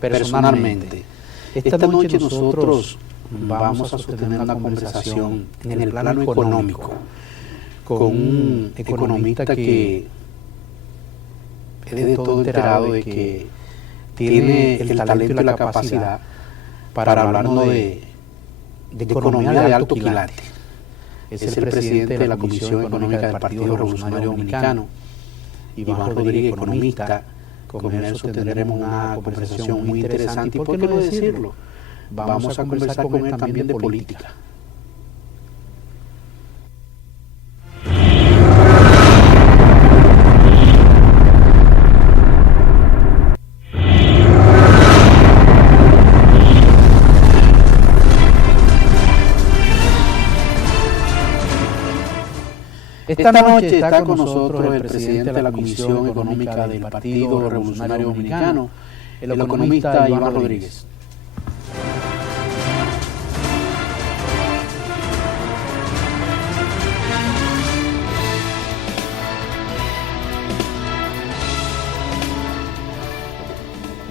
personalmente. Esta noche nosotros vamos a sostener una conversación en el plano económico con un economista que es de todo enterado de que tiene el talento y la capacidad para hablarnos de economía de alto quilate. Es el presidente de la Comisión Económica del Partido Revolucionario Dominicano, Iván Rodríguez, economista. Con él sostendremos una conversación muy interesante. ¿Y por qué no decirlo? Vamos a conversar con él también de política. Esta noche está con nosotros el presidente de la Comisión Económica del Partido Revolucionario Dominicano, el economista Iván Rodríguez.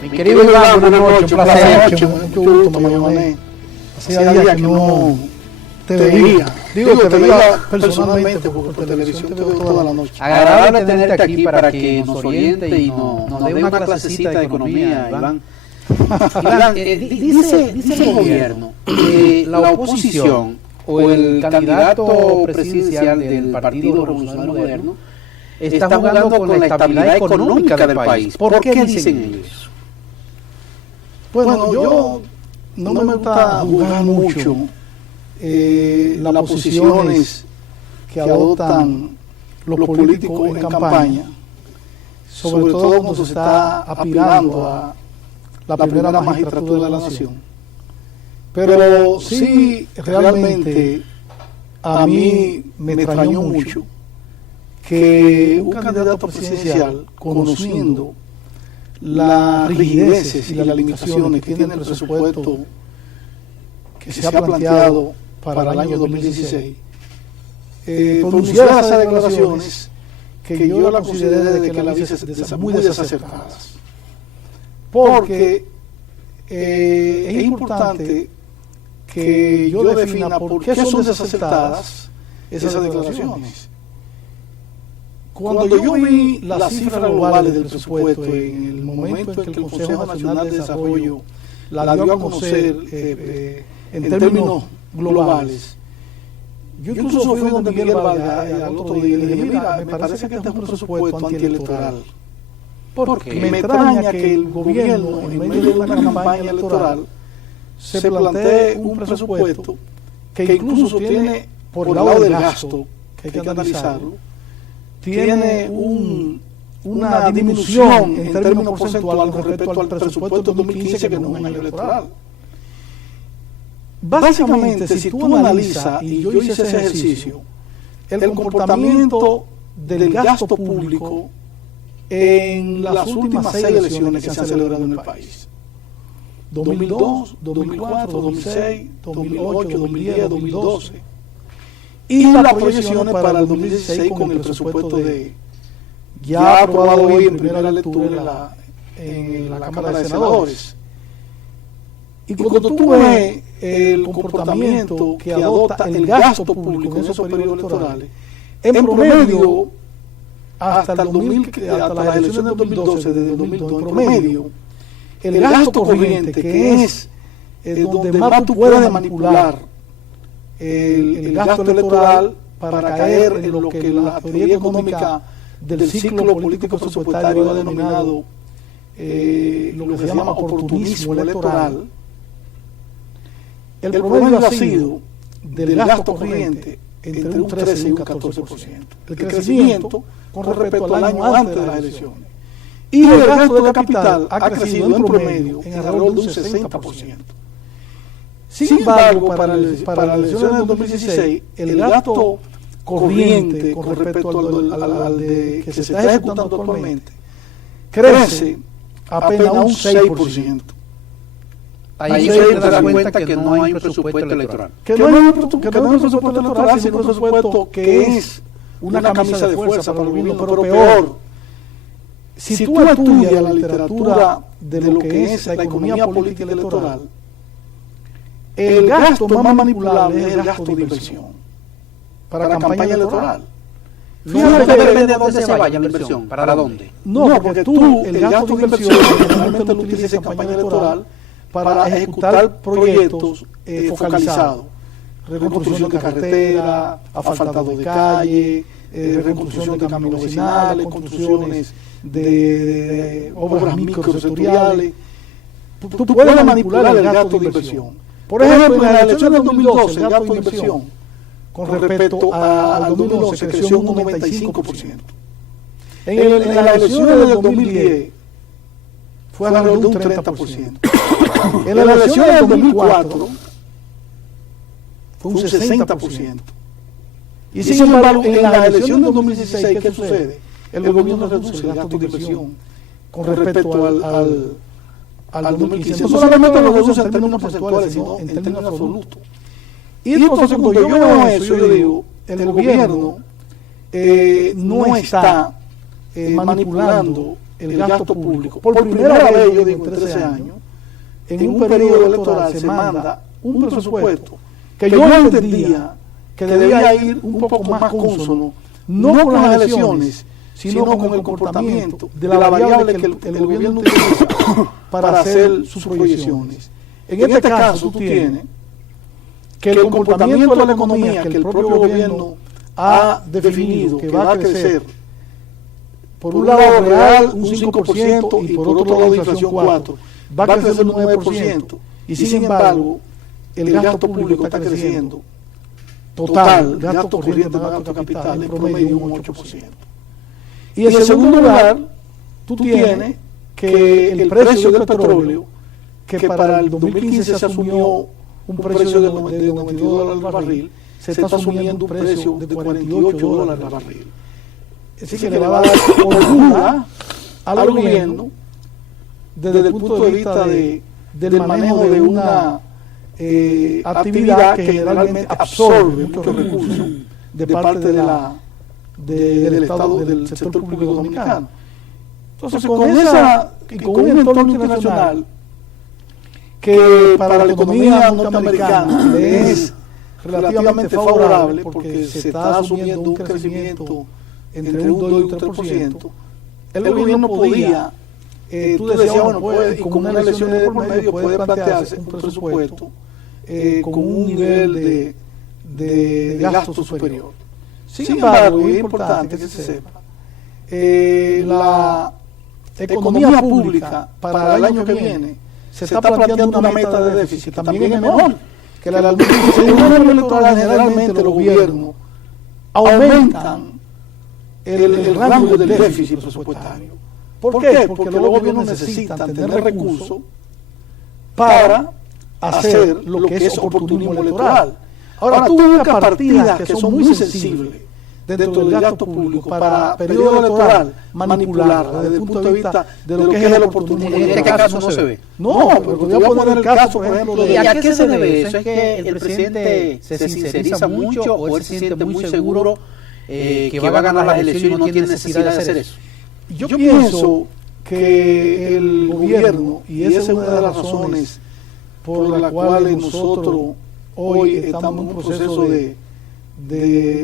Mi querido Iván, buenas noches, un placer. Mucho gusto, Mayoné. Hacía días que no te veía. Digo que te veía personalmente, porque por televisión te veo toda la noche. Agradable tenerte aquí para que nos oriente y nos dé una clasecita de economía, Iván. Iván, dice el gobierno que la oposición o el candidato presidencial del Partido Revolucionario Moderno está jugando con la estabilidad económica del país. ¿Por qué dicen eso? Bueno, yo no me gusta jugar mucho las posiciones que adoptan los políticos en campaña, sobre todo cuando se está aspirando a la primera magistratura de la nación. Pero sí, realmente a mí me extrañó mucho que un candidato presidencial, conociendo las rigideces y las limitaciones que tiene el presupuesto que se ha planteado para el año 2016, pronunciara esas declaraciones que yo la consideré de que la vi muy desacertadas. Porque es importante que yo defina por qué son desacertadas esas declaraciones. Cuando yo vi las cifras globales del presupuesto en el momento en que el Consejo Nacional de Desarrollo la dio a conocer en términos globales, yo incluso fui donde Miguel Vargas al otro día y le dije, mira, me parece que este es un presupuesto antielectoral. Porque me extraña que el gobierno, en medio de una campaña electoral, se plantee un presupuesto que incluso tiene, por el lado del gasto, que hay que analizarlo, tiene una disminución en términos porcentuales con respecto al presupuesto de 2015, que no es un año electoral. Básicamente, si tú analizas, y yo hice ese ejercicio, el comportamiento del gasto público en las últimas 6 elecciones que se han celebrado en el país: 2002, 2004, 2006, 2008, 2010, 2012, y las proyecciones para el 2016 con el presupuesto de ya aprobado hoy en primera lectura en la Cámara de Senadores. Y cuando tú ves el comportamiento que adopta el gasto público en esos periodos electorales, en promedio, hasta las elecciones del 2012, desde el 2002, en promedio, el gasto corriente, que es donde más tú puedes manipular el gasto electoral para caer en lo que la teoría económica del ciclo político presupuestario ha denominado lo que se llama oportunismo electoral. El promedio ha sido del gasto corriente entre un 13 y un 14%. El crecimiento con respecto al año antes de las elecciones. Y el gasto de capital ha crecido en promedio en alrededor de un 60%. Sin embargo, para las elecciones del 2016, el gasto corriente con respecto al que se está ejecutando actualmente crece apenas un 6%. Ahí se da cuenta que no hay un presupuesto electoral. Que no hay un presupuesto electoral, sino un presupuesto que es una camisa de fuerza para el gobierno, pero peor. si tú estudias la literatura de lo que es la economía política y electoral, el gasto más manipulable es el gasto de inversión para la campaña electoral. Fíjate que depende de dónde se vaya la inversión. ¿Para dónde? No, porque tú el gasto de inversión generalmente lo utilizas en campaña electoral para ejecutar proyectos focalizados. Reconstrucción de carretera, asfaltado de calle, reconstrucción de caminos vecinales, construcciones de obras microsectoriales. Tú puedes manipular el gasto de inversión. Por ejemplo, en la elección del 2012, el gasto de inversión con respecto al 2011 creció un 95%. En las elecciones del 2010 fue alrededor de un 30%. En las elecciones del 2004 fue un 60%. Y sin embargo, en la elección del 2016, ¿qué sucede? El gobierno reduce el gasto de inversión con respecto al 2015. No solamente lo reduce en términos porcentuales, sino en términos absolutos. Y entonces cuando yo veo eso, yo digo, el gobierno no está manipulando el gasto público. Por primera vez, yo digo, en 13 años, en un periodo electoral se manda un presupuesto que yo entendía que debía ir un poco más cónsono, no con las elecciones, sino con el comportamiento de la variable que el gobierno utiliza para hacer sus proyecciones. En este caso, tú tienes que el comportamiento de la economía que el propio gobierno ha definido que va a crecer, por un lado real un 5% y por otro lado de inflación 4%, va a crecer un 9%, y sin embargo el gasto público está creciendo, total, gasto corriente, gasto capital, en promedio un 8%. Y en segundo lugar, tú tienes que el precio del petróleo, que para el 2015 se asumió un precio de $92 al barril, se está asumiendo un precio de $48 al barril. Es decir, que le va a dar holgura al gobierno desde el punto de vista del manejo de una actividad que generalmente absorbe muchos recursos de parte del Estado, del sector público dominicano. Entonces, con un entorno internacional que para la economía norteamericana le es relativamente favorable, porque se está asumiendo un crecimiento entre un 2 y un 3%, el gobierno podía, tú decías, bueno, y con una elección de por medio puede plantearse un presupuesto con un nivel de gasto superior. Sin embargo, es importante que se sepa, la economía pública para el año que viene se está planteando una meta de déficit que también es menor que la del 2015. En un año electoral generalmente los gobiernos aumentan el rango del déficit presupuestario. ¿Por qué? Porque los gobiernos necesitan tener recursos para hacer lo que es oportunismo electoral. Ahora tú buscas partidas que son muy sensibles dentro del gasto público para periodo electoral, manipularla desde el punto de vista de lo que es el oportunismo electoral. En este caso no se ve. No, pero voy a poner el caso, por ejemplo, ¿Y a qué se debe eso? ¿Es que el presidente se sinceriza mucho o él se siente muy seguro que va a ganar las elecciones y no tiene necesidad de hacer eso? Yo pienso que el gobierno, y esa es una de las razones por las cuales nosotros hoy estamos en un proceso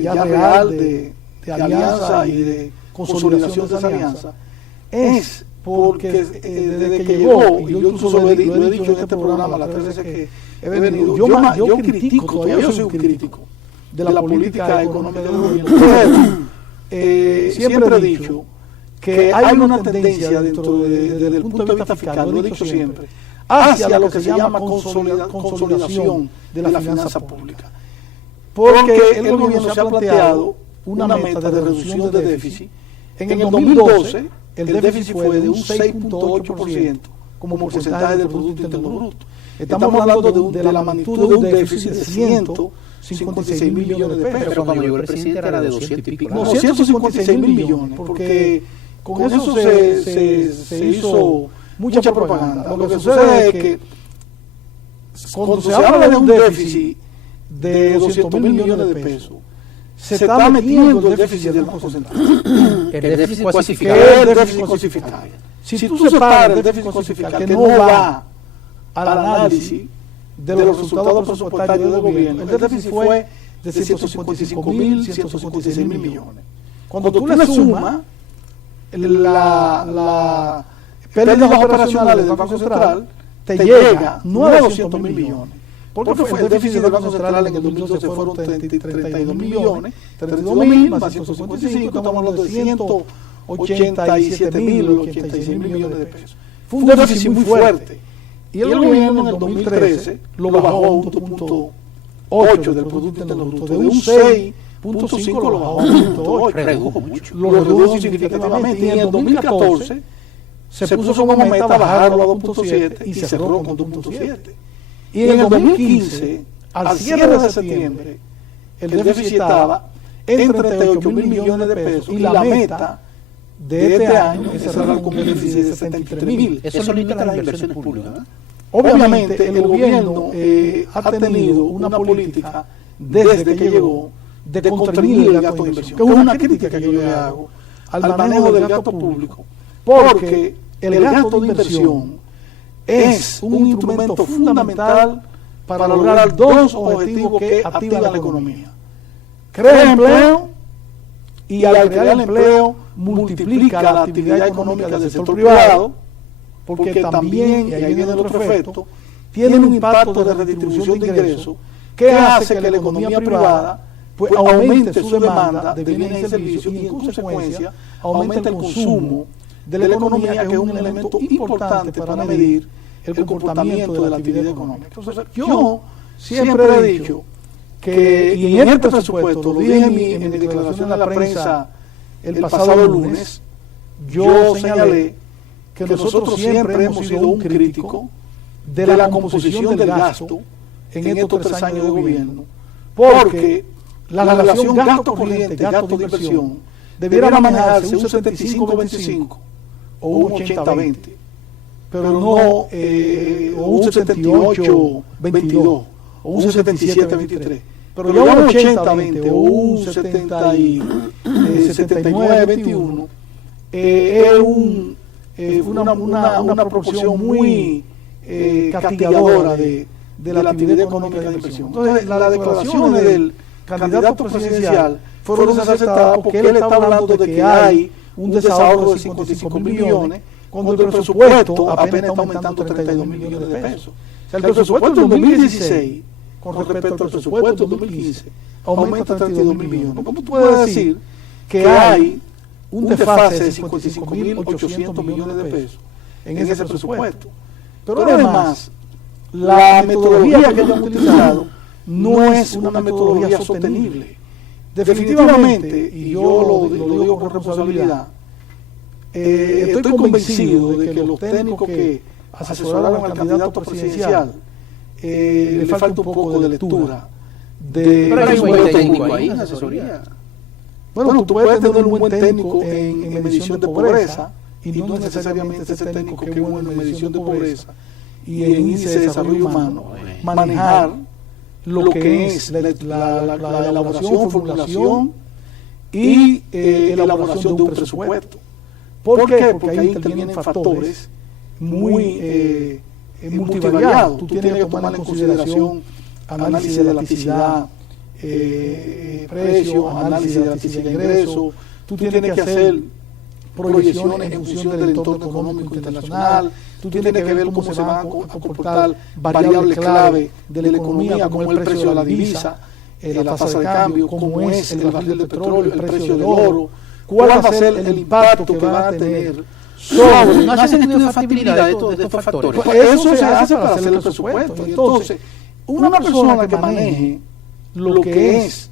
ya real de alianza y de consolidación de esa alianza, es porque desde que llegó, y yo incluso lo he dicho en este programa las 3 veces que he venido, yo critico, todavía yo soy un crítico de la política económica del gobierno. Siempre he dicho que hay una tendencia desde el punto de vista fiscal, lo he dicho siempre, hacia lo que se llama consolidación de la finanza pública. Porque el gobierno se ha planteado una meta de reducción de déficit. En el 2012, el déficit fue de un 6.8% como porcentaje del Producto Interno Bruto. Estamos hablando de la magnitud de un déficit de 156 mil millones de pesos. Pero cuando llegó el presidente era de 200 y pico. No, 156 mil millones, porque con eso se hizo mucha propaganda. Lo que sucede es que cuando se habla de un déficit de 200 mil millones de pesos, se está metiendo el déficit del Banco Central. El déficit que cuasificado. es el déficit cuasificado. Si tú separas el déficit cuasificado, que no va al análisis de los resultados presupuestarios del gobierno, el déficit fue de 155.156 mil millones. Cuando tú le sumas la pérdidas operacionales del Banco Central, te llega no a 200 mil millones. Porque fue el déficit del Banco Central en el 2012 fueron 32 millones, 32 mil más 155, estamos hablando de 187 mil o 86 mil millones de pesos. Fue un déficit muy fuerte. Y el gobierno en el 2013 lo bajó a 1.8 del Producto Interno Bruto, de un 6.5 lo bajó a 1.8. Redujo mucho. Lo redujo significativamente y en el 2014 se puso como meta bajarlo a 2.7 y cerró con 2.7. Y en el 2015, al cierre de septiembre, el déficit estaba en 38 mil millones de pesos y la meta de este año es cerrar con un déficit de 73 mil. Eso limita las inversiones públicas, ¿no? Obviamente el gobierno ha tenido una política desde que llegó de contener el gasto de inversión, que es una crítica que yo le hago al manejo del gasto público, porque el gasto de inversión es un instrumento fundamental para lograr dos objetivos que activan la economía. Crea empleo y al crear empleo multiplica la actividad económica del sector privado, porque también, y ahí viene el otro efecto, tiene un impacto de redistribución de ingresos que hace que la economía privada pues aumente su demanda de bienes y servicios y en consecuencia aumente el consumo de la economía, que es un elemento importante para medir el comportamiento de la actividad económica. Entonces, yo siempre he dicho que, y en este presupuesto, lo dije en mi declaración a la prensa el pasado lunes, yo señalé que nosotros siempre hemos sido un crítico de la composición del gasto en estos 3 años de gobierno, porque la relación gasto corriente, gasto de inversión, debiera manejarse un 75-25 o un 80-20, pero no o un 78-22 o un 77-23. Pero ya un 80-20 o un 79-21 es una proporción muy castigadora de la actividad económica de inversión. Entonces, las declaraciones del candidato presidencial fueron acertadas porque él está hablando de que hay un desahogo de 55 mil millones, cuando el presupuesto apenas está aumentando 32 mil millones de pesos. O sea, el presupuesto del 2016, con respecto al presupuesto del 2015, aumenta 32 mil millones. ¿Cómo tú puedes decir que hay un desfase de 55.800 millones de pesos en ese presupuesto? Pero además, la metodología que ellos han utilizado no es una metodología sostenible. Definitivamente, y yo lo digo con responsabilidad, estoy convencido de que los técnicos que asesoraron al candidato presidencial le falta un poco de lectura. Pero hay un buen técnico ahí en asesoría. Bueno, tú puedes tener un buen técnico en medición de pobreza y no necesariamente ese técnico que es bueno en medición de pobreza y en índice de desarrollo humano, manejar lo que es la elaboración, formulación y elaboración de un presupuesto. ¿Por qué? Porque ahí intervienen factores muy multivariados. Tú tienes que tomar en consideración análisis de elasticidad, precio, análisis de elasticidad de ingreso. Tú tienes que hacer proyecciones en función del entorno económico internacional. Tú tienes que ver cómo se van a comportar variables clave de la economía, como el precio de la divisa, la tasa de cambio, cómo es el barril de petróleo, el precio del oro, cuál va a ser el impacto que va a tener sobre... No hacen estudio de factibilidad de estos factores. Pues eso se hace para hacer el presupuesto. Entonces, una persona que maneje lo que es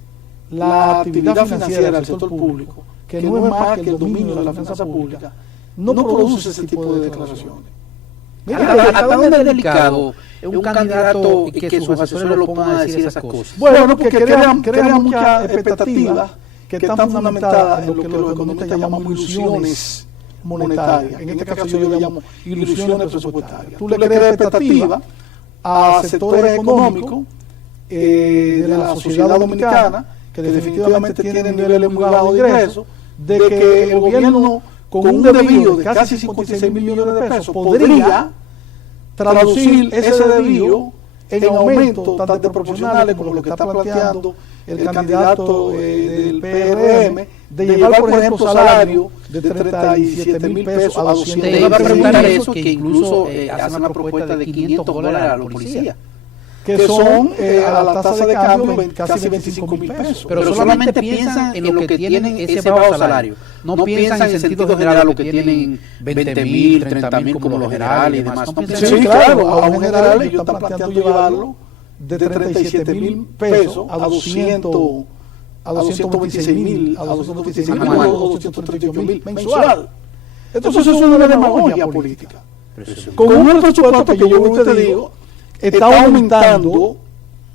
la actividad financiera del sector público, que no es más que el dominio de la finanza pública, no produce ese tipo de declaraciones. Mira, ¿hasta dónde es delicado un candidato y que sus asesores lo pongan a decir esas cosas? Bueno, porque crean muchas expectativas que están fundamentadas en lo que los economistas llaman ilusiones monetarias. En este caso yo le llamo ilusiones presupuestarias. Tú le creas expectativas a sectores económicos de la sociedad dominicana que definitivamente tienen niveles muy bajos de ingresos, de que el gobierno, con un desvío de casi 56 millones de pesos, podría traducir ese desvío en aumento tanto proporcionales como lo que está planteando el candidato del PRM, de llevar, por ejemplo, salario de 37 mil pesos a 200 mil. Te iba a preguntar eso, que incluso hace una propuesta de $500 a la policía, que son a la tasa de cambio casi 25 mil pesos. Pero solamente piensan en lo que tienen ese bajo salario. No piensan en sentido general lo que tienen 20 mil, 30 mil como los generales y demás. Sí, claro, a un general ellos están planteando llevarlo de 37 mil pesos a 226 mil, a 226 mil, a 238 mil mensual. Entonces eso es una demagogia política. Con un presupuesto que yo te digo, está aumentando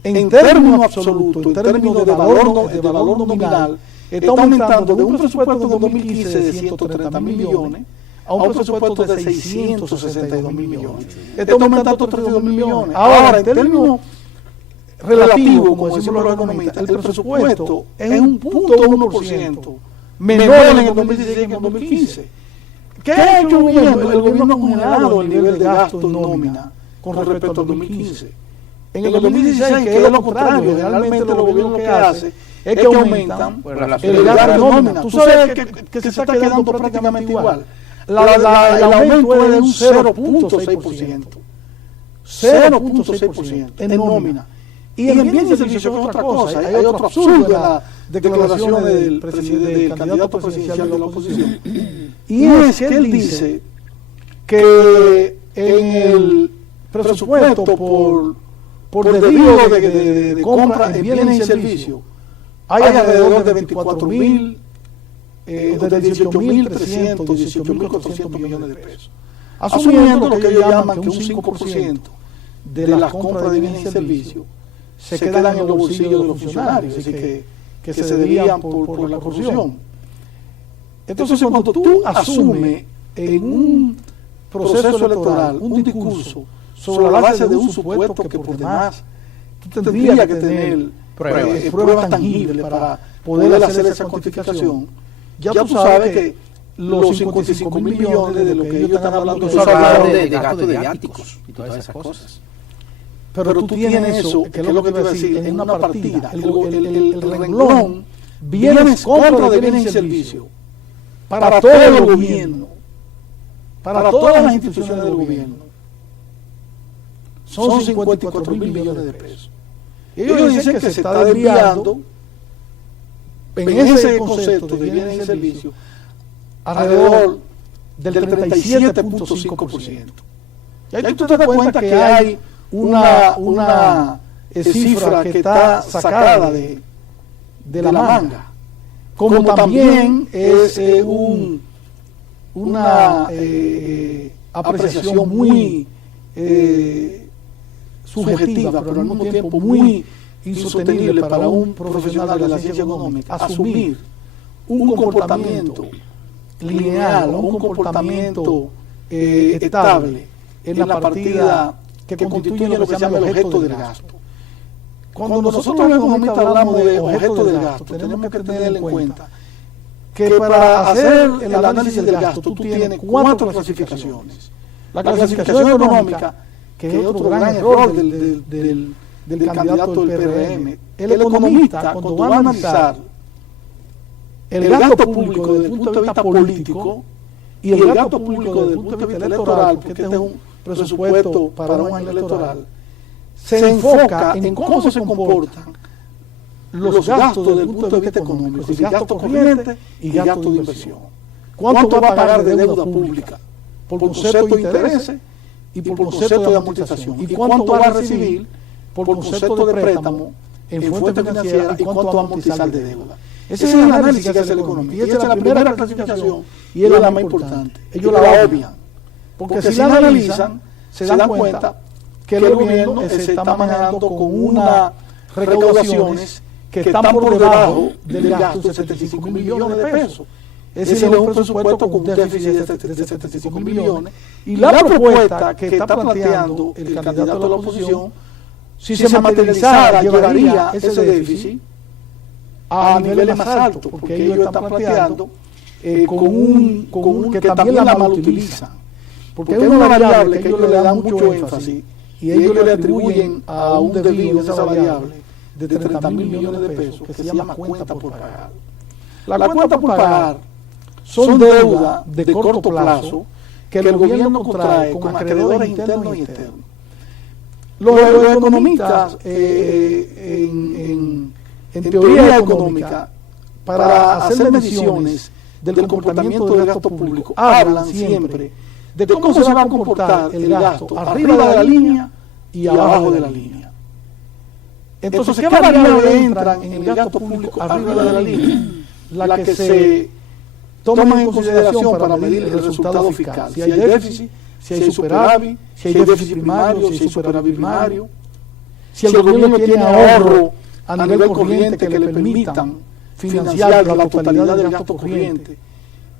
en términos absolutos, en términos de valor nominal, está aumentando de un presupuesto de 2015 de 130 mil millones a un presupuesto de 662 mil millones. Está aumentando 32 mil millones. Ahora, en términos relativos, como decimos los economistas, el presupuesto es un 0.1% menor en el 2016 que en el 2015. ¿Qué ha hecho el gobierno? El gobierno ha congelado el nivel de gasto en nómina con respecto al 2015. En el 2016, que es lo contrario, generalmente los gobiernos lo que hacen es que aumentan el gasto en nómina. Tú sabes que se está quedando prácticamente igual. El aumento es de un 0.6%. 0.6% en nómina. Y en bienes y servicios es otra cosa. Hay otro absurdo de las declaraciones del candidato presidencial de la oposición. Y es que él dice que en el presupuesto por desvío de compra en bienes y servicios hay alrededor de 24.000, de 18.300, 18.400 millones de pesos. Asumiendo lo que ellos llaman que un 5% de las compras de bienes y servicios se quedan en los bolsillos de los funcionarios, es decir, que se debían por la corrupción. Entonces, cuando tú asumes en un proceso electoral un discurso sobre la base de un supuesto que por demás tú tendrías que tener pruebas tangibles para poder hacer esa cuantificación, ya tú sabes que los 55 mil millones de lo que ellos están hablando son de gastos de viáticos y todas esas cosas. Pero tú tienes eso, que es lo que te voy a decir, en una partida, el renglón, bienes, compra de bienes y servicios, para todo el gobierno, para todas las instituciones del gobierno, son 54 mil millones de pesos. Ellos dicen que se está desviando en ese concepto de bienes y servicios alrededor del 37.5%. Y ahí tú te das cuenta que hay una cifra que está sacada de la manga, como también es una apreciación muy subjetiva, pero al mismo tiempo muy insostenible para un profesional de la ciencia económica, asumir un comportamiento lineal o un comportamiento estable en la partida que constituye lo que se llama el objeto del gasto. Cuando nosotros los economistas hablamos de objeto del gasto, tenemos que tener en cuenta que para hacer el análisis del gasto tú tienes 4 clasificaciones. La clasificación económica, que es otro gran error del candidato del PRM. El economista, cuando va a analizar el gasto público desde el punto de vista político y el gasto público desde el punto de vista electoral, porque este es un presupuesto para un año electoral, se enfoca en cómo se comportan los gastos desde el punto de vista económico, es decir, gasto corriente y gasto de inversión. ¿Cuánto va a pagar de deuda pública por concepto de intereses y por concepto de amortización? ¿Y cuánto va a recibir por concepto de préstamo en fuente financiera y cuánto va a amortizar de deuda? Ese es el análisis que hace la economía. Y esa es la primera clasificación y es la más importante. Ellos la obvian, porque si la analizan, se dan cuenta que el gobierno se está manejando con unas recaudaciones que están por debajo del gasto de 75 millones de pesos. Es decir, es un presupuesto con un déficit de 75 millones. Y la propuesta que está planteando el candidato de la oposición, si se materializara, llevaría ese déficit a niveles más altos, porque ellos están planteando que también la malutilizan. Porque hay una variable que ellos le dan mucho énfasis y ellos le atribuyen a un desvío de esa variable de 30.000 millones de pesos que se llama cuenta por pagar. La cuenta por pagar son deudas de corto plazo que el gobierno contrae con acreedores internos y externos. Los economistas en teoría económica, para hacer mediciones del comportamiento del gasto público, hablan siempre de cómo se va a comportar el gasto arriba de la línea y abajo de la línea. Entonces, ¿qué variables entran en el gasto público arriba de la línea? La que se toman en consideración para medir el resultado fiscal. Si hay déficit, si hay superávit, si hay déficit primario, si hay superávit primario, si el gobierno tiene ahorro a nivel corriente que le permitan financiar la totalidad del gasto corriente,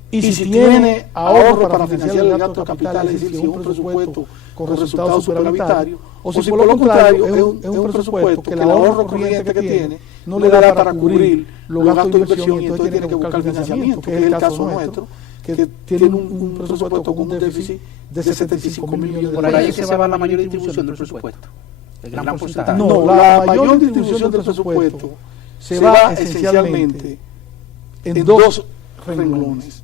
y si tiene ahorro para financiar el gasto de capital, es decir, si es un presupuesto con resultados superavitarios, o si por lo contrario es un presupuesto que el ahorro corriente que tiene no le da para cubrir los gastos de inversión y entonces tiene que buscar financiamiento, que es el caso nuestro, que tiene un presupuesto con un déficit de 75.000 millones de pesos. Por ahí se va la mayor distribución del presupuesto. El gran porcentaje. No, la mayor distribución del presupuesto se va esencialmente en dos renglones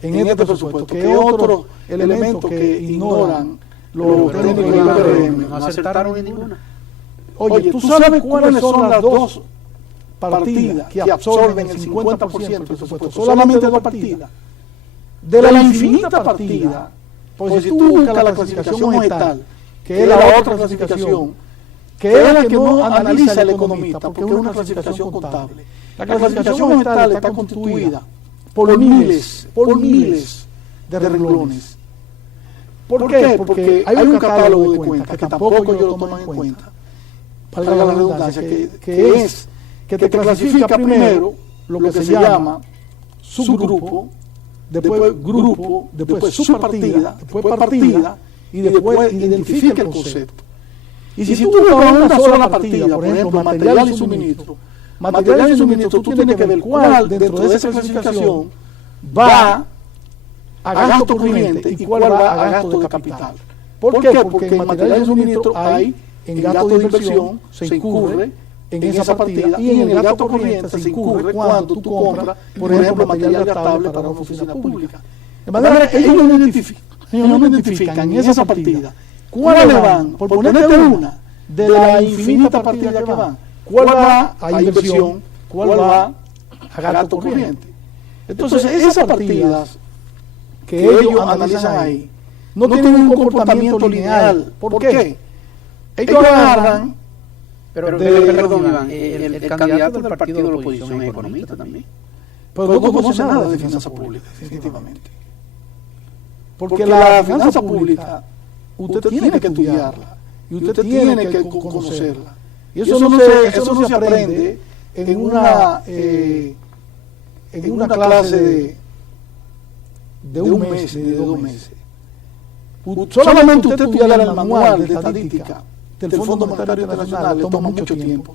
en este presupuesto, que es otro elemento que ignoran los técnicos del IBRM. No acertaron en ninguna. Oye, ¿tú sabes cuáles son las dos partidas que absorben el 50% del presupuesto? Solamente dos partidas. De la infinita partida, pues si tú buscas la clasificación vegetal, que es la otra clasificación, que es la que no analiza el economista, porque es una clasificación contable. La clasificación vegetal está constituida por miles de renglones. ¿Por qué? Porque hay un catálogo de cuentas que tampoco ellos lo toman en cuenta, valga la redundancia, que es que te clasifica primero lo que se llama subgrupo, después grupo, después subpartida, después partida y después identifica el concepto. Y si tú buscas una sola partida, por ejemplo, material y suministro, tú tienes que ver cuál dentro de esa clasificación va a gasto corriente y cuál va a gasto de capital. ¿Por qué? Porque en material y suministro hay, en gasto de inversión se incurre en esa partida y en el gasto corriente se incurre cuando tú compras, por ejemplo, material gastable para una oficina pública. De manera que ellos no identifican en esa partida cuáles van, por ponerte una, de la infinita partida que van, cuál va a inversión, cuál va a gasto corriente. Entonces, esas partidas que ellos analizan ahí no tienen un comportamiento lineal. ¿Por qué? Ellos agarran... Perdón, Iván, el candidato del partido de la oposición es economista también. Pero no conoce nada de finanzas públicas, definitivamente. Porque la finanza pública, usted tiene que estudiarla y usted tiene que conocerla. Y eso no se aprende en una clase de un mes ni de 2 meses. Solamente usted estudiar el manual de estadística del Fondo Monetario Internacional le toma mucho tiempo.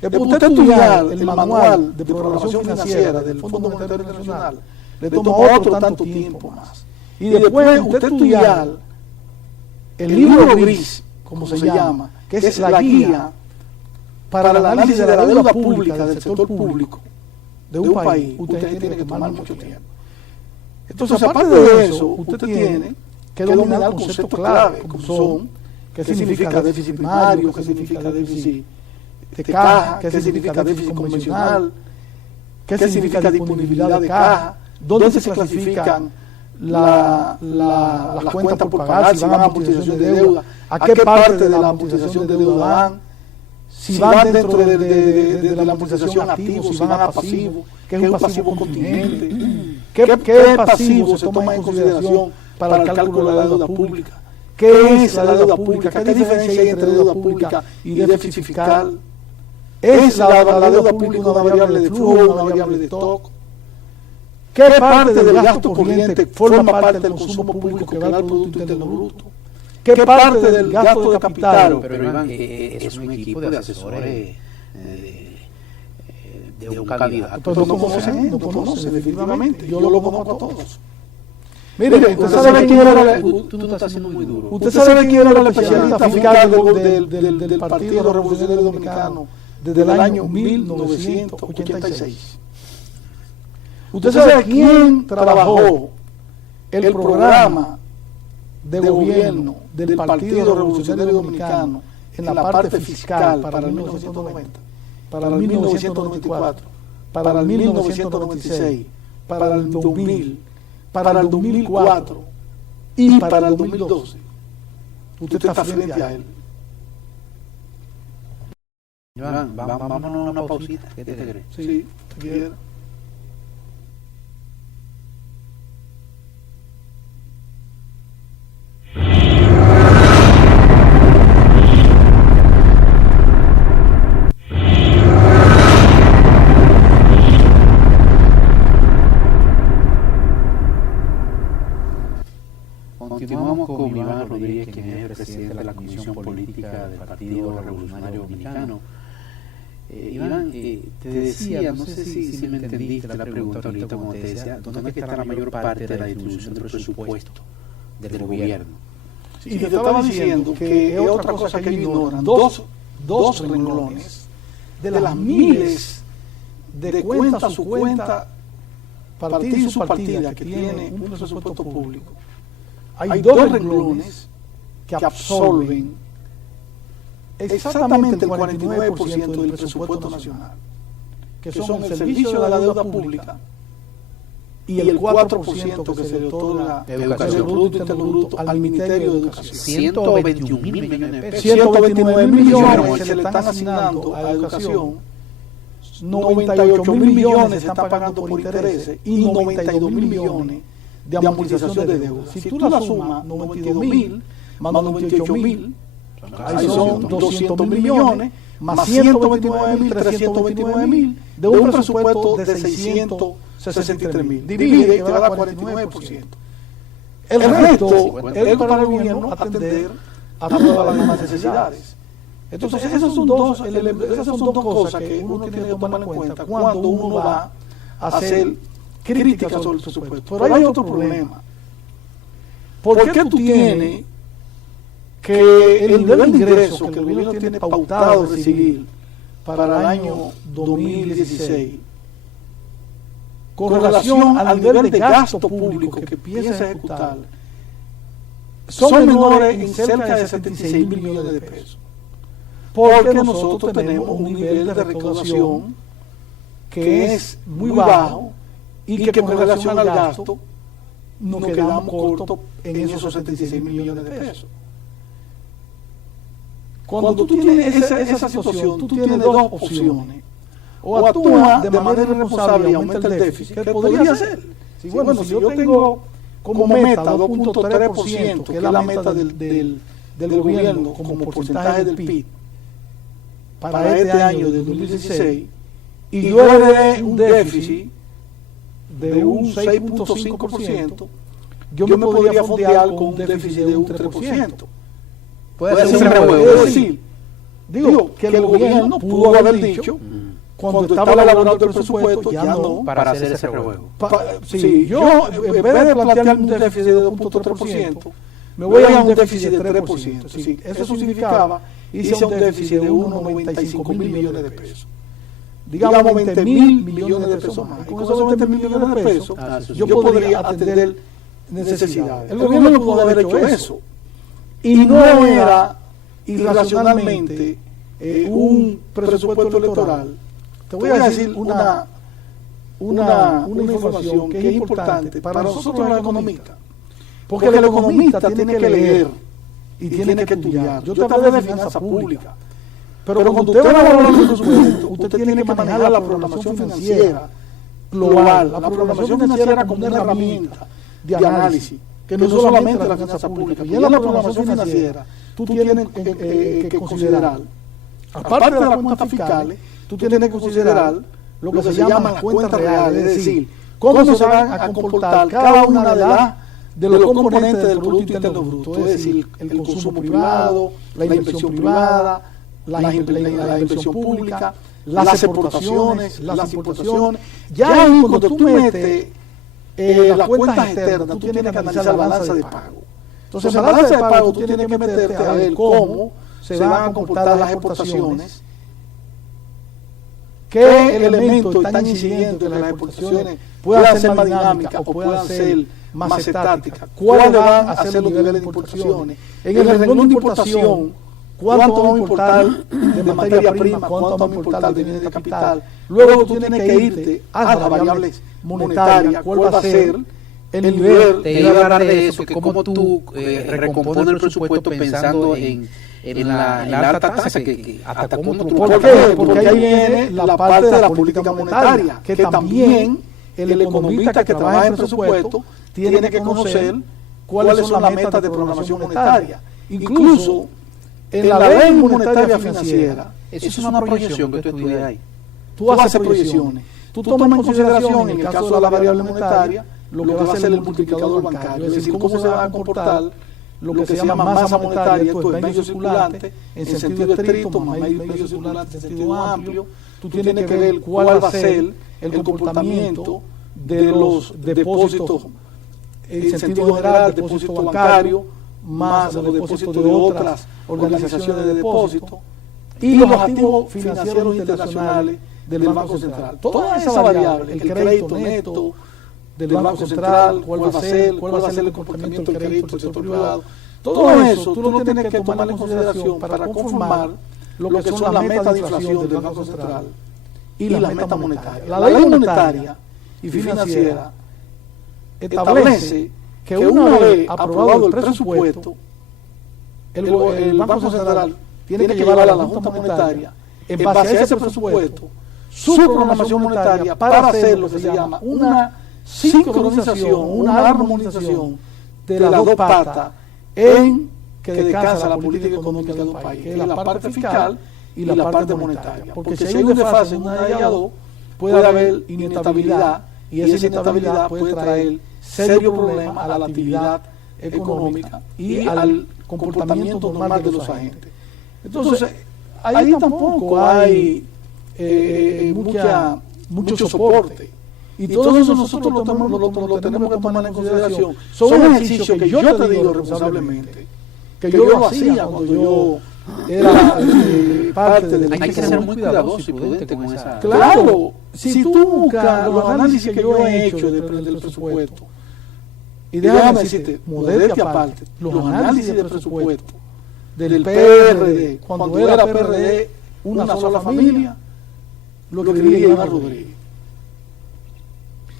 Después usted estudiar el manual de programación financiera del Fondo Monetario Internacional le toma otro tanto tiempo más. Y después usted estudiar el libro gris, como se llama, que es la guía para el análisis de la deuda pública del sector público de un país, usted tiene que tomar mucho tiempo. Entonces, aparte de eso, usted tiene que dominar conceptos clave, como son qué significa déficit primario, qué significa déficit de caja, qué significa déficit convencional, qué significa disponibilidad de caja, dónde se clasifican las cuentas por pagar, si van a amortización de deuda, a qué parte de la amortización de deuda van, si van dentro de la amortización activo, si van a pasivo, qué es un pasivo contingente, qué pasivo se toma en consideración para el cálculo de la deuda pública, qué es la deuda pública, qué diferencia hay entre deuda pública y déficit fiscal, es la deuda pública una variable de flujo o una variable de stock. ¿Qué parte del gasto corriente forma parte del consumo público que va al Producto Interno Bruto? ¿Qué parte del gasto de capital? Pero Iván, es un equipo de asesores de un candidato. Pero no conocen definitivamente. Yo lo conozco a todos. Mire, usted sabe quién era Tú no estás haciendo muy duro. usted sabe quién era el especialista fiscal del Partido Revolucionario Dominicano desde el año 1986. Usted sabe quién trabajó el programa de gobierno del Partido Revolucionario Dominicano en la parte fiscal para el 1990, para el 1994, para el 1996, para el 2000, para el 2004 y para el 2012. Usted está frente a él. Iván, vámonos a una pausita. ¿Qué te crees? Sí, quiero. Continuamos con Iván Rodríguez, quien es el presidente de la Comisión Política del Partido Revolucionario Dominicano. Iván, te decía, no sé si me entendiste la pregunta ahorita, como te decía, ¿dónde está la mayor parte de la distribución del presupuesto del gobierno? Y te estaba diciendo que es otra cosa que ellos ignoran, dos renglones de las miles de cuenta su cuenta, partida y su partida que tiene un presupuesto público. Hay dos renglones que absorben exactamente el 49% del presupuesto nacional, que son el servicio de la deuda pública y el 4% que se le otorga del Producto Interno Bruto al Ministerio de Educación. 121.000 millones de pesos. 129 millones se le están asignando a educación, 98 mil millones se están pagando por intereses y 92 mil millones de amortización de deuda. Si tú la sumas, 92 mil más 98 mil, ahí son 200 mil millones, más 129 mil, 329 mil, de un presupuesto de 663 mil. Divide y te va a dar 49%. El resto es para el gobierno atender a todas las demás necesidades. Entonces, esas son dos cosas que uno tiene que tomar en cuenta cuando uno va a hacer críticas sobre el presupuesto. Pero hay otro problema. ¿Por qué tú tienes que el nivel de ingresos que el gobierno tiene pautado recibir para el año 2016, con relación al nivel de gasto público que piensa ejecutar, son menores en cerca de 76 mil millones de pesos? Porque nosotros tenemos un nivel de recaudación que es muy bajo y que con relación al gasto nos quedamos cortos en esos 76 mil millones de pesos. Cuando tú tienes esa situación, tú tienes dos opciones. O actúa de manera irresponsable y aumenta el déficit, que podría ser. Si yo tengo como meta 2.3%, que es la meta del gobierno como porcentaje del PIB para este año de 2016, y yo heredé un déficit de un 6.5%, yo me podría fondear con un déficit de un 3%. Puede ser un revuelo. Es decir, digo que el gobierno pudo haber dicho, cuando estaba elaborando el presupuesto, ya no. Para hacer ese revuelo. Sí, yo en vez de plantear un déficit de 2.3%, me voy a un déficit de 3%. Es decir, eso significaba, hice un déficit de 1.95 mil millones de pesos. Digamos 20 mil millones de pesos más. Con esos 20 mil millones de pesos, yo podría atender necesidades. El gobierno no pudo haber hecho eso. Y no era irracionalmente un presupuesto electoral. Te voy a decir una información que es importante para nosotros los economistas. Porque el economista tiene que leer y tiene que estudiar. Yo te hablé de finanzas públicas. Pero cuando usted va a elaborar un presupuesto, usted tiene que manejar la programación financiera global. La programación financiera como una herramienta de análisis, que no es solamente la finanza pública. Y en la programación financiera, tú tienes que considerar, aparte de las cuentas fiscales, tú tienes que considerar lo que se llaman las cuentas reales, es decir, cómo se van a comportar cada una de los componentes del Producto Interno Bruto, es decir, el consumo privado, la inversión privada, la inversión pública, las exportaciones, las importaciones. Ya ahí cuando tú metes las cuentas externas, tú tienes que analizar la balanza de pago. Entonces, en la balanza de pago tú tienes que meterte a ver cómo se van a comportar las exportaciones, qué elementos están incidiendo en que las exportaciones puedan ser más dinámicas o puedan ser más estáticas, cuáles van a ser los niveles de importaciones. En el renglón de importación, cuánto vamos a importar de materia prima, cuánto vamos a importar de bienes de capital. Luego tú tienes que irte a las variables monetarias, cuál va a ser el nivel. Te iba a hablar de eso, que cómo tú recompones el presupuesto pensando en la alta tasa, que hasta cómo tú... ¿Por qué? Porque ahí viene la parte de la política monetaria, que también el economista que trabaja en presupuesto tiene que conocer cuáles son las metas de programación monetaria. Incluso en la ley monetaria financiera, eso es una proyección que tú estudias ahí. Tú haces proyecciones. Tú tomas en consideración, en el caso de la variable monetaria, lo que va a ser el multiplicador bancario, es decir, cómo se va a comportar lo que se llama masa monetaria, esto es medio circulante, en sentido estricto, más medio circulante en sentido amplio. Tú tienes que ver cuál va a ser el comportamiento de los depósitos, en sentido general, depósito bancario, más los depósitos de otras organizaciones de depósito, y los activos financieros internacionales del Banco Central. Toda esa variable, el crédito neto del Banco Central, cuál va a ser el comportamiento del crédito del sector privado, todo eso tú lo tienes que tomar en consideración para conformar lo que son las metas de inflación del Banco Central y las metas monetarias. La ley monetaria y financiera establece que una vez aprobado el presupuesto, el Banco Central tiene que llevar a la Junta Monetaria, en base a ese presupuesto, su programación monetaria para hacer lo que se llama una sincronización, una armonización de las dos patas en que descansa la política económica del país, que es la parte fiscal y la parte monetaria. Porque si hay un desfase en una de ellas dos, puede haber inestabilidad, y esa inestabilidad puede traer serios problemas a la actividad económica y al comportamiento normal de los agentes. Entonces, ahí tampoco hay mucho soporte. Y todo eso nosotros lo tenemos que tomar en consideración. Son ejercicios que yo te digo responsablemente, que yo lo hacía cuando yo era parte del... Hay que ser muy cuidadoso y prudente con esa... Claro, si tú buscas los análisis que yo he hecho del presupuesto, y déjame decirte, modestia aparte, los análisis del presupuesto del PRD, cuando era PRD una sola familia, lo que quería Iván Rodríguez.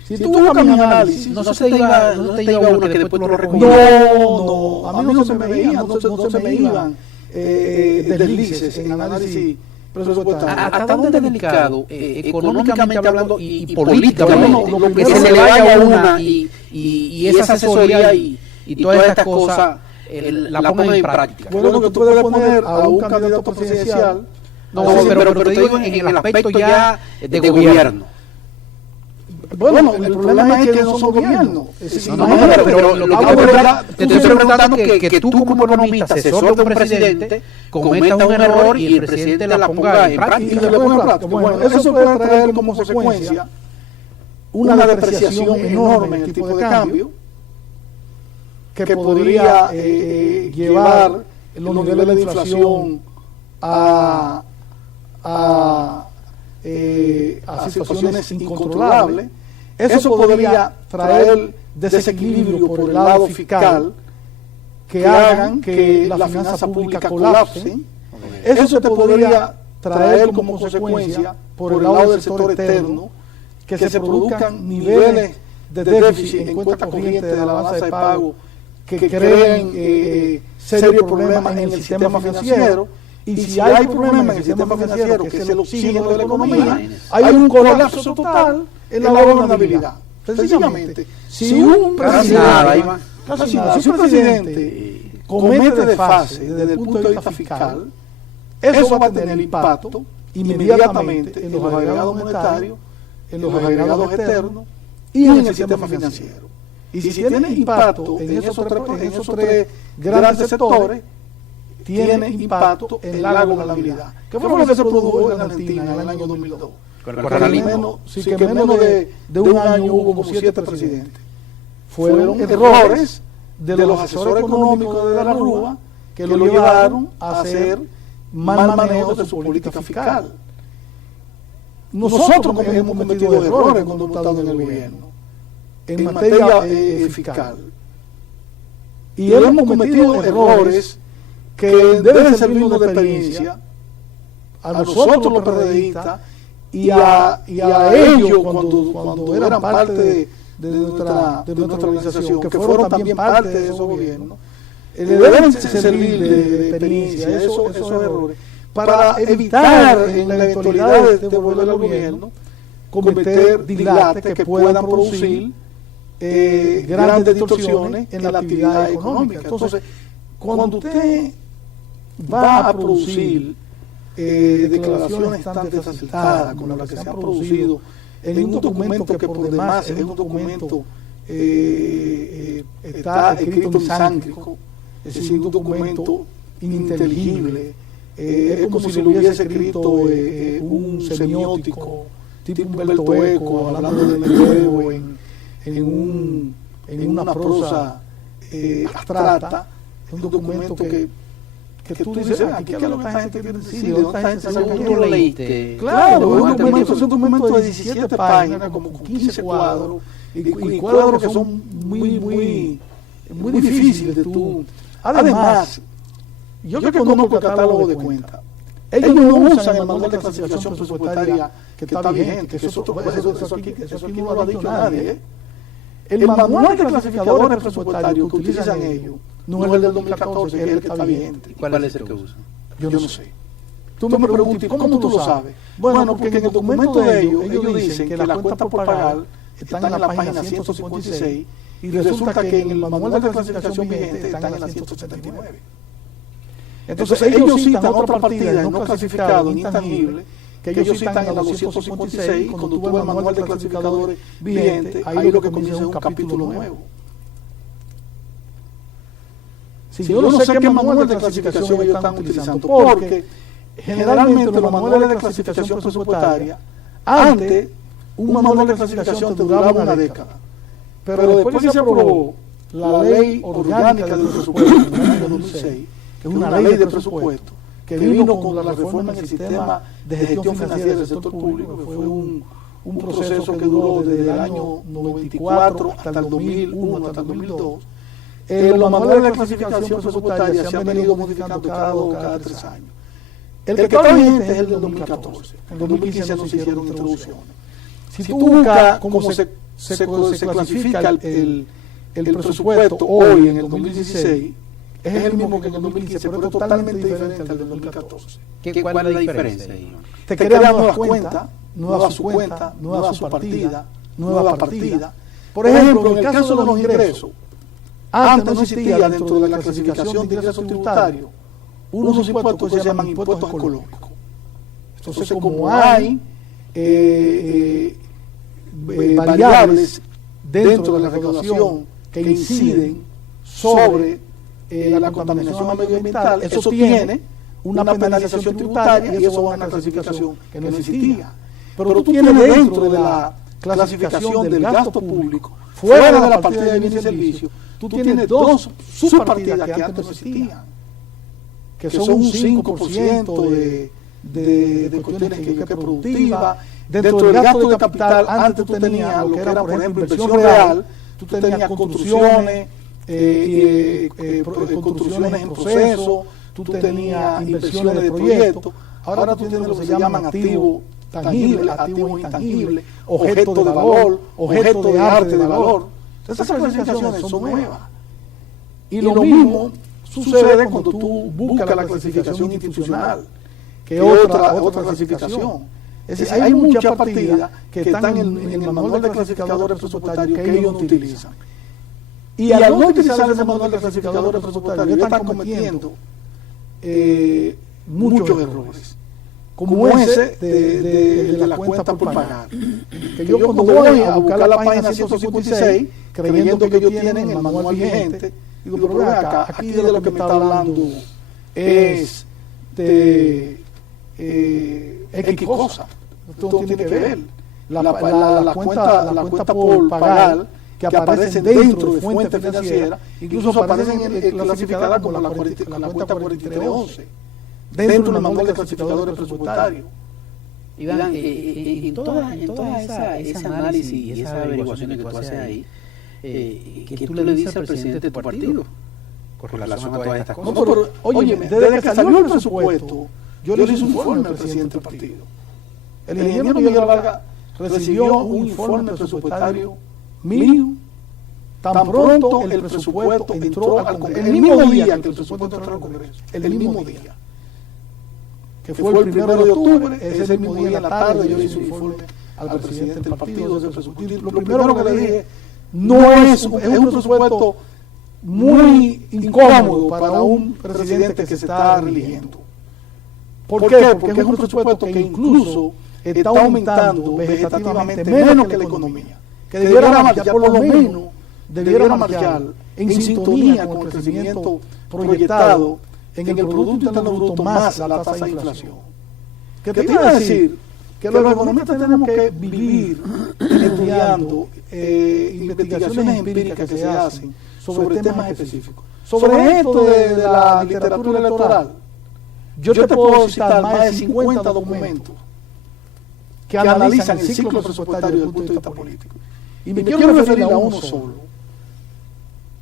Si tú buscas mis análisis, no te iba uno que después tú lo recomiendas. No, a mí no se me veían, no se me iban deslices en análisis presupuestario. ¿Hasta dónde es delicado, económicamente hablando y políticamente, que se le vaya una y esa asesoría y todas estas cosas la pongan en práctica? Bueno, que tú puedes poner a un candidato presidencial. No, pero te digo en el aspecto ya de gobierno. Bueno, el problema es que no son gobiernos. Pero lo que te estoy preguntando es que tú como economista, asesor de un presidente, cometas un error y el presidente la ponga en práctica. Bueno, eso puede traer como consecuencia una depreciación enorme en el tipo de cambio, que podría llevar los niveles de inflación a situaciones incontrolables. Eso podría traer desequilibrio por el lado fiscal que hagan que las finanzas públicas colapsen. Eso te podría traer como consecuencia por el lado del sector externo que se produzcan niveles de déficit en cuenta corriente de la balanza de pago que creen serios problemas en el sistema financiero. Y si hay problemas en el sistema financiero, que es el oxígeno de la economía, hay un colapso total en la gobernabilidad. Sencillamente, si un presidente comete desfase desde el punto de vista fiscal, eso va a tener impacto inmediatamente en los agregados monetarios, en los agregados externos y en el sistema financiero. Y si tiene impacto en esos tres grandes sectores, tiene impacto en la gobernabilidad. ¿Qué fue lo que se produjo en Argentina en el año 2002? Que menos de un año hubo como 7 presidentes. Fueron errores de los asesores económicos de la Rúa que lo llevaron a hacer mal manejo de su política fiscal. Nosotros hemos cometido errores cuando hemos estado en el gobierno en materia fiscal. Y hemos cometido errores que deben servirnos de experiencia a nosotros los PRDistas y a ellos cuando eran parte de nuestra organización, que fueron también parte de esos gobiernos, le deben servir de experiencia esos errores para evitar en la eventualidad de volver al gobierno cometer dislates que puedan producir grandes distorsiones en la actividad económica. Entonces, cuando usted va a producir declaraciones tan desacertadas como las que se han producido en un documento que por demás es un documento está escrito en sánscrito, es decir, un documento ininteligible, es como si lo hubiese escrito un semiótico tipo Humberto Eco hablando del hebreo en una prosa abstracta. Es un documento que tú dices, ¿qué es lo que esta gente quiere decir? ¿Tú lo leíste? Claro, es un documento de 17 páginas, como 15 cuadros, y cuadros que son muy difíciles de tú. Además, yo que conozco el catálogo de cuentas, ellos no usan el manual de clasificación presupuestaria que está vigente, que eso aquí no lo ha dicho nadie. El manual de clasificadores presupuestarios que utilizan ellos no es el del 2014, que es el que está vigente. ¿Cuál es el que usan? Yo no sé. Tú me preguntas, ¿cómo tú lo sabes? Bueno, porque en el documento de ellos dicen que las cuentas por pagar están en la página 156 y resulta que en el manual de clasificación vigente están en la 179. Entonces ellos citan otra partida no clasificado ni intangible, que ellos citan en la 256, y cuando tú ves el manual de clasificadores vigente, ahí lo que comienza es un capítulo nuevo. Si yo no sé qué manual de clasificación ellos están utilizando, porque generalmente los manuales de clasificación presupuestaria, antes un manual de clasificación te duraba una década, pero después que se aprobó la ley orgánica del presupuesto en el año 2006, que es una ley de presupuesto, que vino con la reforma en el sistema de gestión financiera del sector público, que fue un proceso que duró desde el año 94 hasta el 2001, hasta el 2002. Los manuales de clasificación presupuestaria se han venido modificando cada 2 o cada 3 años. El que está vigente es el del 2014. En 2015 no se hicieron introducciones. Si tú buscas cómo se clasifica el presupuesto hoy en el 2016, es el mismo que en el 2015, pero es totalmente diferente al del 2014. ¿Cuál es la diferencia? Te crean nuevas cuentas, nueva subcuenta, nueva subpartida, nueva partida. Por ejemplo, en el caso de los ingresos, antes no existía dentro de la clasificación de ingresos tributarios unos impuestos que se llaman impuestos ecológicos. Entonces, como hay variables dentro de la regulación que inciden sobre la contaminación medioambiental, eso tiene una penalización tributaria y eso va a una clasificación que no existía. Pero tú tienes dentro de la clasificación del gasto público, fuera de la partida de bienes y servicios, tú tienes 2 subpartidas que antes no existían, que son un 5% de cuestiones que productiva. Dentro del gasto de capital, antes tú tenías lo que era, por ejemplo, inversión real, tú tenías construcciones, construcciones en proceso, tú tenías inversiones de proyectos. Ahora tú tienes lo que se llaman activos tangibles, activos intangibles, objetos de valor, objetos de arte de valor. Esas clasificaciones son nuevas. Y lo mismo sucede cuando tú buscas la clasificación institucional, que es otra clasificación. Es decir, hay muchas partidas que están en el manual de clasificadores presupuestarios que ellos no utilizan. Y al no utilizar ese manual de clasificadores presupuestarios, ellos están cometiendo muchos errores, como ese de la cuenta por pagar. Que yo cuando voy a buscar la página 156, creyendo que ellos tienen el manual vigente, digo, pero ven acá, aquí de lo que me está hablando es de X cosa. Esto no tiene que ver. La cuenta por pagar que aparecen dentro de fuentes financieras, incluso aparecen clasificadas como la cuenta 4311, dentro del manual de clasificadores presupuestarios. Iván, en toda ese análisis y esas averiguaciones que tú haces ahí, ¿qué tú le dices al presidente de tu partido con relación a todas estas cosas? No, pero, oye, desde que salió el presupuesto, yo le hice un informe al presidente del partido. El ingeniero Miguel Vargas recibió un informe presupuestario mío tan pronto el presupuesto entró al Congreso, el mismo día que el presupuesto entró al Congreso, el mismo día, que fue el 1 de octubre, ese mismo día en la tarde yo le hice un informe al presidente del partido de ese presupuesto. Lo primero que le dije, no es un presupuesto muy incómodo para un presidente que se está eligiendo. ¿Por qué? Porque es un presupuesto que incluso está aumentando vegetativamente menos que la economía, que debiera marchar, por lo menos debiera marchar en sintonía con el crecimiento proyectado en el Producto Interno Bruto más la tasa de inflación. Que te iba a decir que los economistas tenemos que vivir estudiando investigaciones empíricas que se hacen sobre temas específicos. Sobre esto de la literatura electoral, yo te puedo citar más de 50 documentos que analizan el ciclo presupuestario desde el punto de vista político. Y me quiero referir a uno solo,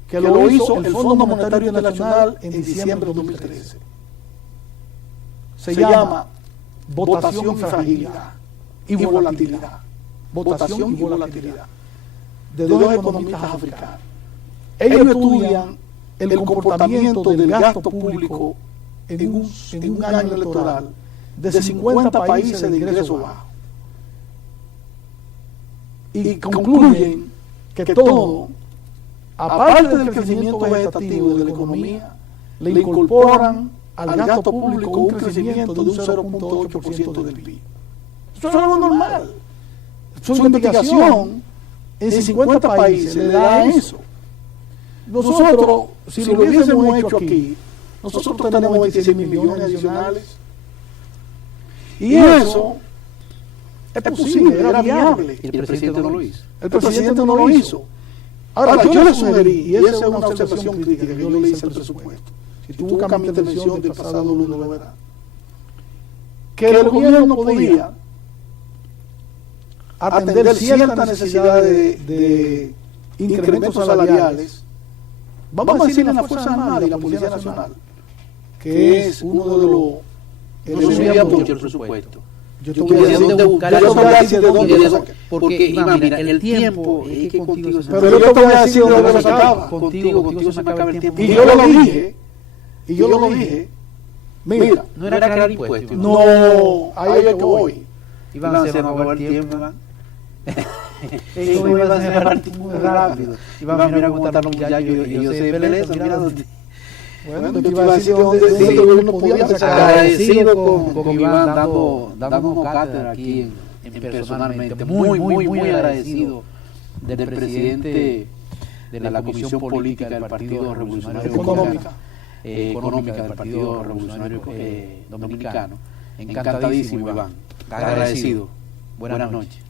que lo hizo el Fondo Monetario Internacional en diciembre de 2013. Se llama Votación y Fragilidad y Volatilidad. Votación y volatilidad. De dos economistas africanos. Ellos estudian el comportamiento del gasto público en un año electoral de 50 países de ingreso bajo. Y concluyen que todo, aparte del crecimiento vegetativo de la economía, le incorporan al gasto público un crecimiento de un 0.8% del PIB. Eso es algo normal. Su investigación en 50 países le da eso. Nosotros, si lo hubiésemos hecho aquí, nosotros tenemos 26 millones adicionales. Y eso es posible, era viable. Y el presidente no lo hizo. El presidente no lo hizo. Ahora, yo le sugerí, y esa es una observación crítica que yo le hice al presupuesto, si tú buscas mi intervención del pasado lunes, lo verás, que el gobierno podía atender ciertas necesidades de incrementos salariales, vamos a decirle en la Fuerza Armada y la Policía Nacional, que es uno de los elementos del presupuesto. Yo te voy a decir de dónde sacar. Porque, Iván, mira, el tiempo es que contigo se me pero yo te voy a decir de dónde lo sacaba. Contigo se me acaba el tiempo. Y yo lo dije, mira, no era crear impuestos. No, ahí es que voy. Iván, se nos acabó el tiempo, Iván. Esto iba a ser muy rápido. Iván, mira cómo están los muchachos. Y yo sé, Beleza, mira dónde. Bueno, te iba a decir dónde no podía sacar. Agradecido con Iván dándonos cátedra aquí personalmente. Muy agradecido del presidente de la Comisión Política del Partido Revolucionario Económica del Partido Revolucionario Dominicano. Encantadísimo, Iván. Agradecido. Buenas noches.